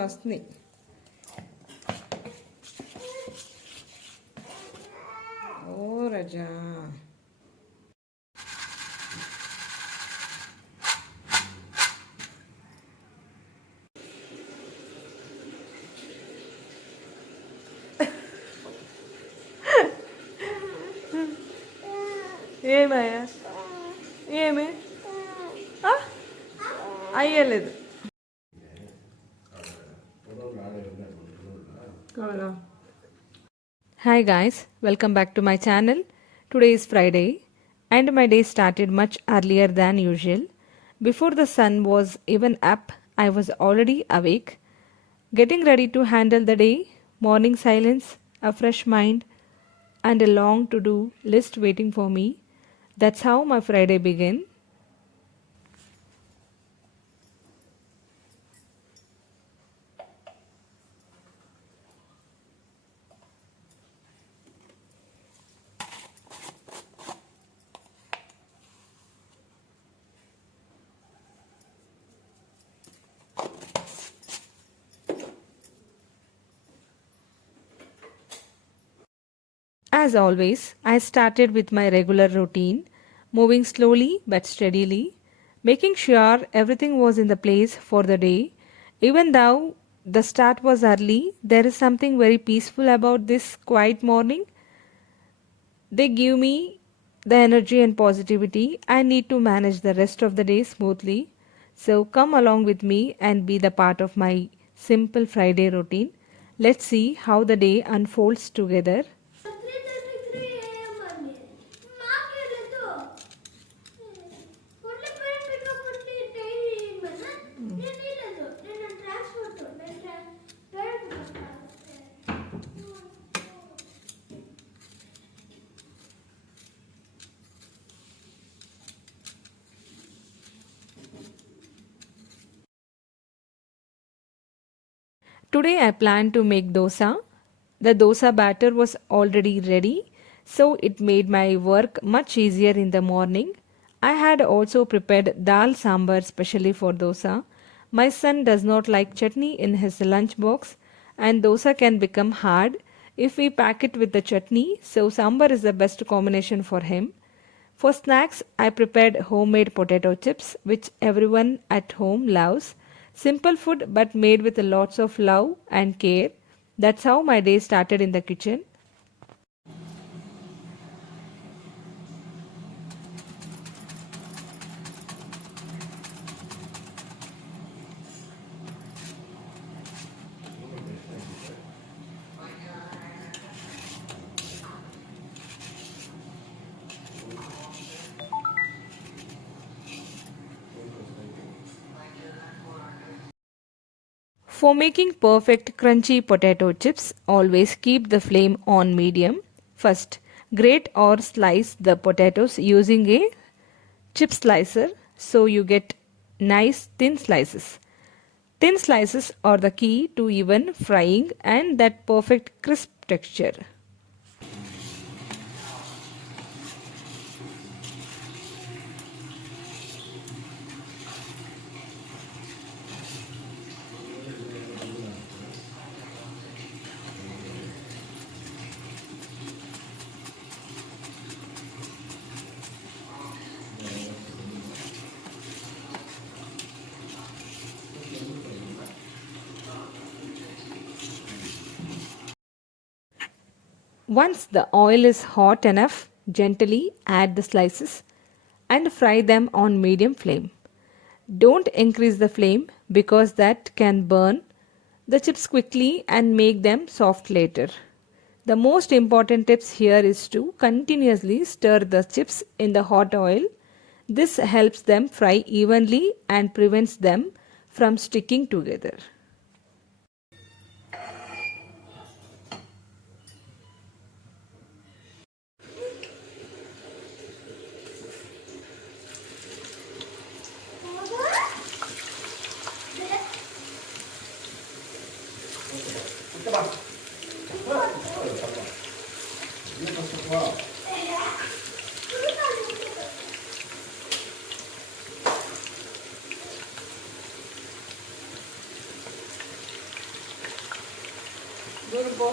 వస్తుంది. ఓ రజా ఏమయ్యా ఏమి అయ్యలేదు కదా. Hi guys, welcome back to my channel. Today is Friday and my day started much earlier than usual. Before the sun was even up, I was already awake, getting ready to handle the day. Morning silence, a fresh mind, and a long to-do list waiting for me. That's how my Friday began. As always, I started with my regular routine, moving slowly but steadily, making sure everything was in the place for the day. Even though the start was early, there is something very peaceful about this quiet morning. They give me the energy and positivity I need to manage the rest of the day smoothly. So come along with me and be the part of my simple Friday routine. Let's see how the day unfolds together. Today I plan to make dosa. The dosa batter was already ready, so it made my work much easier in the morning. I had also prepared dal sambar specially for dosa. My son does not like chutney in his lunch box, and dosa can become hard if we pack it with the chutney, so sambar is the best combination for him. For snacks, I prepared homemade potato chips, which everyone at home loves. Simple food but made with lots of love and care. That's how my day started in the kitchen. For making perfect crunchy potato chips, always keep the flame on medium. First, grate or slice the potatoes using a chip slicer so you get nice thin slices. Thin slices are the key to even frying and that perfect crisp texture. Once the oil is hot enough, gently add the slices and fry them on medium flame. Don't increase the flame because that can burn the chips quickly and make them soft later. The most important tips here is to continuously stir the chips in the hot oil. This helps them fry evenly and prevents them from sticking together. దూరం పో.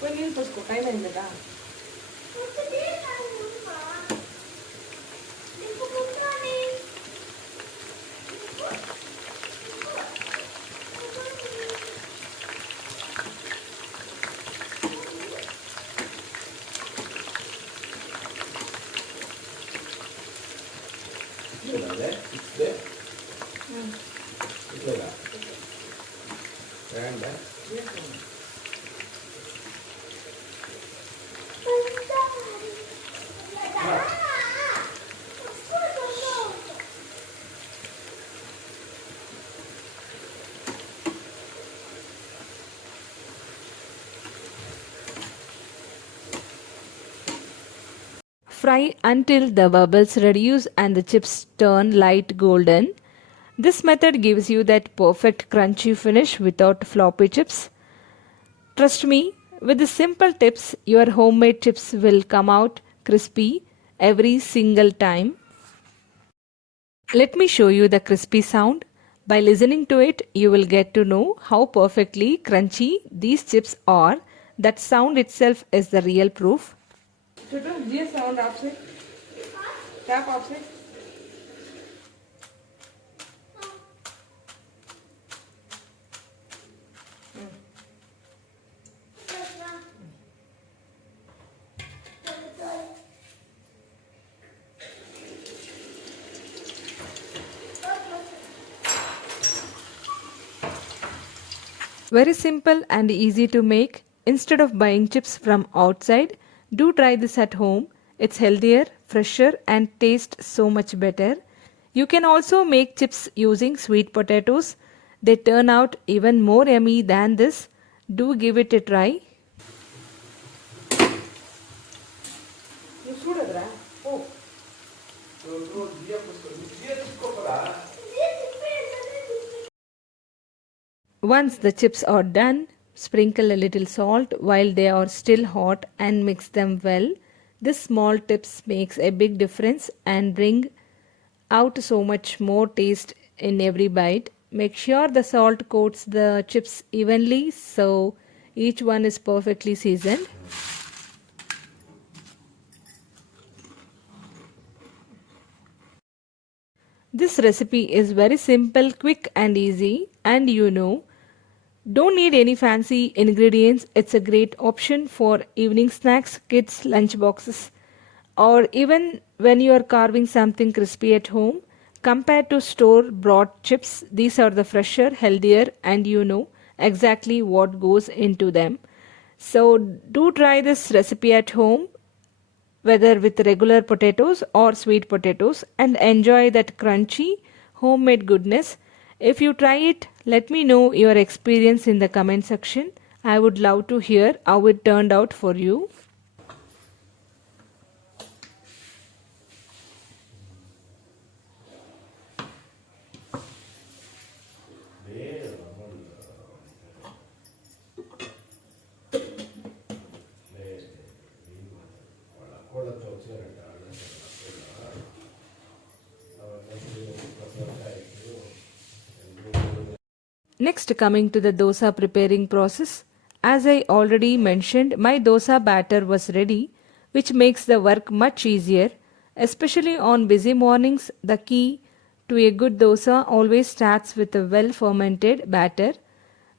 పోయి నీళ్ళు పోసుకో, time అయింది కదా. Fry until the bubbles reduce and the chips turn light golden. This method gives you that perfect crunchy finish without floppy chips. Trust me, with the simple tips, your homemade chips will come out crispy every single time. Let me show you the crispy sound. By listening to it, you will get to know how perfectly crunchy these chips are. That sound itself is the real proof. ये sound आपसे tap आपसे Very simple and easy to make. Instead of buying chips from outside, do try this at home. It's healthier, fresher and tastes so much better. You can also make chips using sweet potatoes. They turn out even more yummy than this. Do give it a try. Once the chips are done, sprinkle a little salt while they are still hot and mix them well. This small tips makes a big difference and bring out so much more taste in every bite. Make sure the salt coats the chips evenly so each one is perfectly seasoned. This recipe is very simple, quick and easy, and don't need any fancy ingredients. It's a great option for evening snacks, kids' lunch boxes, or even when you are carving something crispy at home. Compared to store-bought chips, these are the fresher, healthier, and exactly what goes into them. So do try this recipe at home, whether with regular potatoes or sweet potatoes, and enjoy that crunchy homemade goodness. If you try it, let me know your experience in the comment section. I would love to hear how it turned out for you. Next, coming to the dosa preparing process. As I already mentioned, my dosa batter was ready, which makes the work much easier. Especially on busy mornings, the key to a good dosa always starts with a well fermented batter.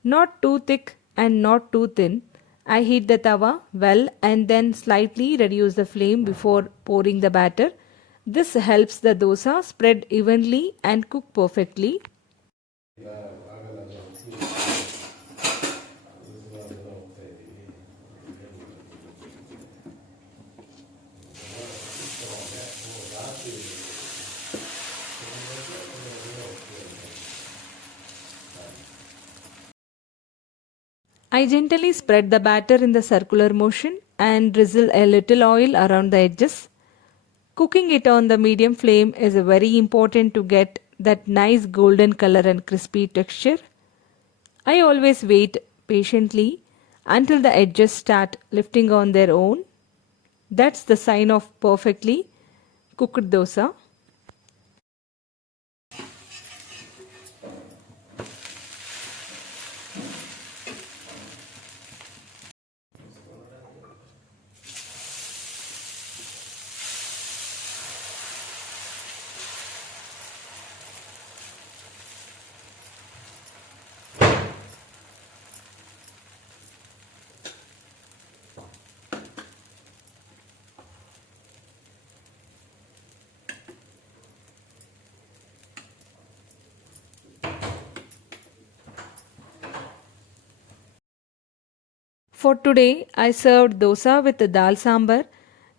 Not too thick and not too thin. I heat the tawa well and then slightly reduce the flame before pouring the batter. This helps the dosa spread evenly and cook perfectly. I gently spread the batter in the circular motion and drizzle a little oil around the edges. Cooking it on the medium flame is very important to get that nice golden color and crispy texture. I always wait patiently until the edges start lifting on their own. That's the sign of perfectly cooked dosa. For today, I served dosa with the dal sambar,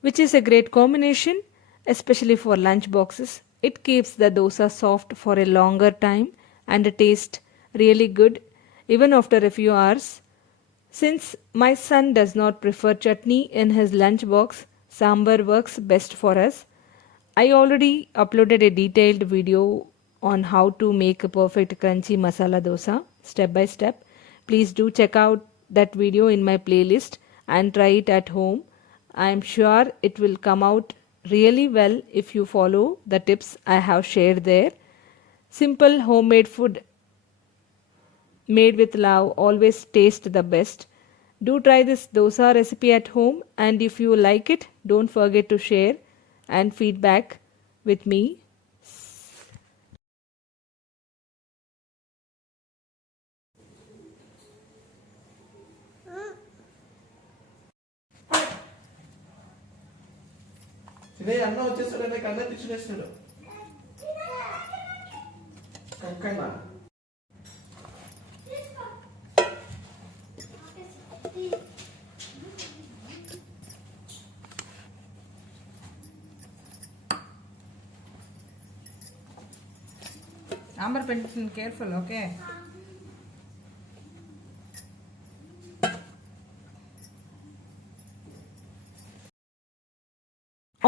which is a great combination, especially for lunch boxes. It keeps the dosa soft for a longer time and tastes really good even after a few hours. Since my son does not prefer chutney in his lunch box, sambar works best for us. I already uploaded a detailed video on how to make a perfect crunchy masala dosa step by step. Please do check out that video in my playlist and try it at home. I am sure it will come out really well if you follow the tips I have shared there. Simple homemade food made with love always taste the best. Do try this dosa recipe at home, and if you like it, don't forget to share and feedback with me. అన్న వచ్చేసాడు కన్నా తెచ్చునేస్తాడు కంకైనా Amber, careful, okay?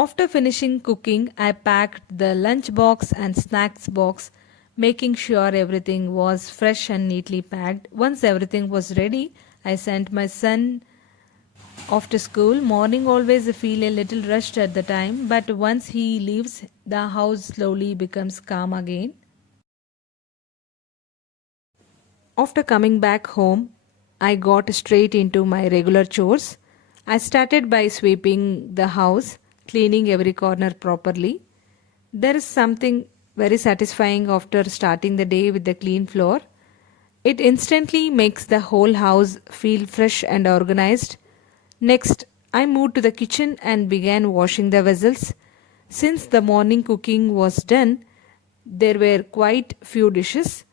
After finishing cooking, I packed the lunch box and snacks box, making sure everything was fresh and neatly packed. Once everything was ready, I sent my son off to school. Morning always feel a little rushed at the time, but once he leaves, the house slowly becomes calm again. After coming back home, I got straight into my regular chores. I started by sweeping the house, cleaning every corner properly. There is something very satisfying after starting the day with the clean floor. It instantly makes the whole house feel fresh and organized. Next, I moved to the kitchen and began washing the vessels. Since the morning cooking was done, there were quite few dishes.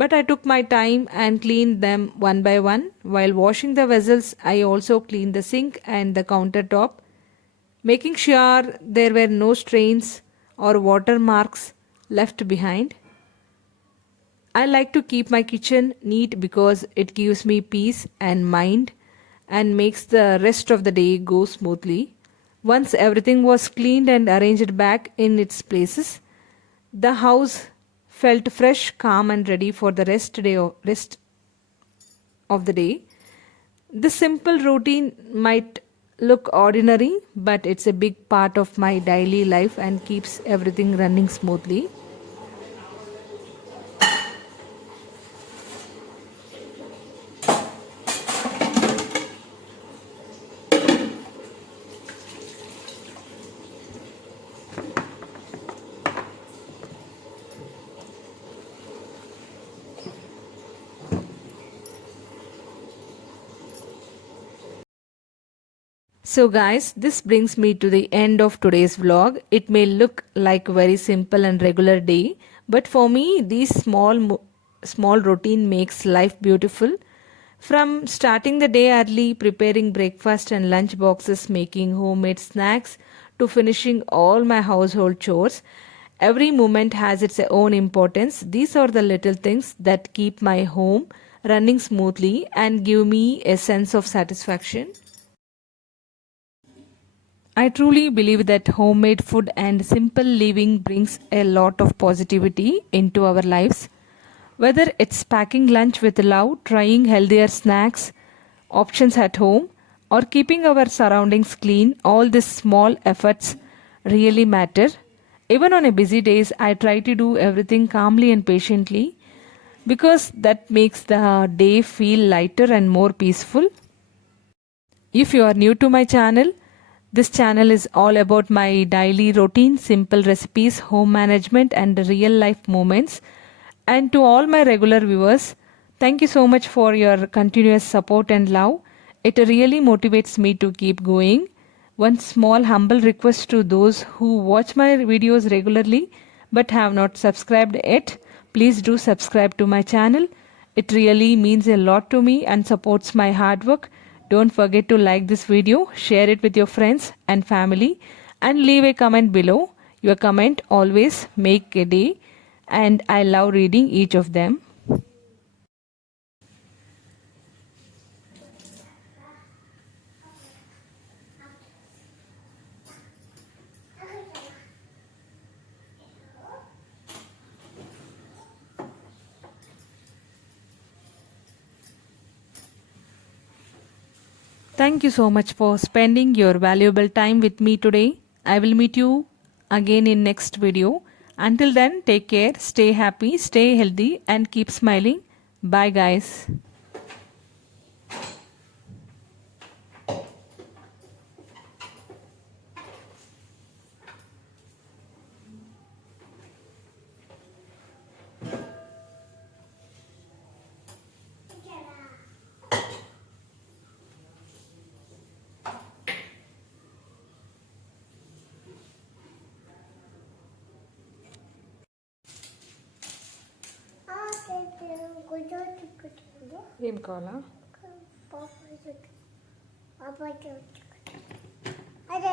But I took my time and cleaned them one by one. While washing the vessels, I also cleaned the sink and the countertop, making sure there were no stains or water marks left behind. I like to keep my kitchen neat because it gives me peace and mind and makes the rest of the day go smoothly. Once everything was cleaned and arranged back in its places, the house felt fresh, calm and ready for the rest of the day. This simple routine might look ordinary, but it's a big part of my daily life and keeps everything running smoothly. So guys, this brings me to the end of today's vlog. It may look like a very simple and regular day, but for me, these small routine makes life beautiful. From starting the day early, preparing breakfast and lunch boxes, making homemade snacks, to finishing all my household chores, every moment has its own importance. These are the little things that keep my home running smoothly and give me a sense of satisfaction. I truly believe that homemade food and simple living brings a lot of positivity into our lives. Whether it's packing lunch with love, trying healthier snacks, options at home, or keeping our surroundings clean, all these small efforts really matter. Even on a busy days, I try to do everything calmly and patiently because that makes the day feel lighter and more peaceful. If you are new to my channel, this channel is all about my daily routine, simple recipes, home management and real life moments. And to all my regular viewers, thank you so much for your continuous support and love. It really motivates me to keep going. One small humble request to those who watch my videos regularly but have not subscribed yet, please do subscribe to my channel. It really means a lot to me and supports my hard work. Don't forget to like this video, share it with your friends and family, and leave a comment below. Your comment always make a day, and I love reading each of them. Thank you so much for spending your valuable time with me today. I will meet you again in next video. Until then, take care, stay happy, stay healthy, and keep smiling. Bye guys. ఏం కావాలా అదే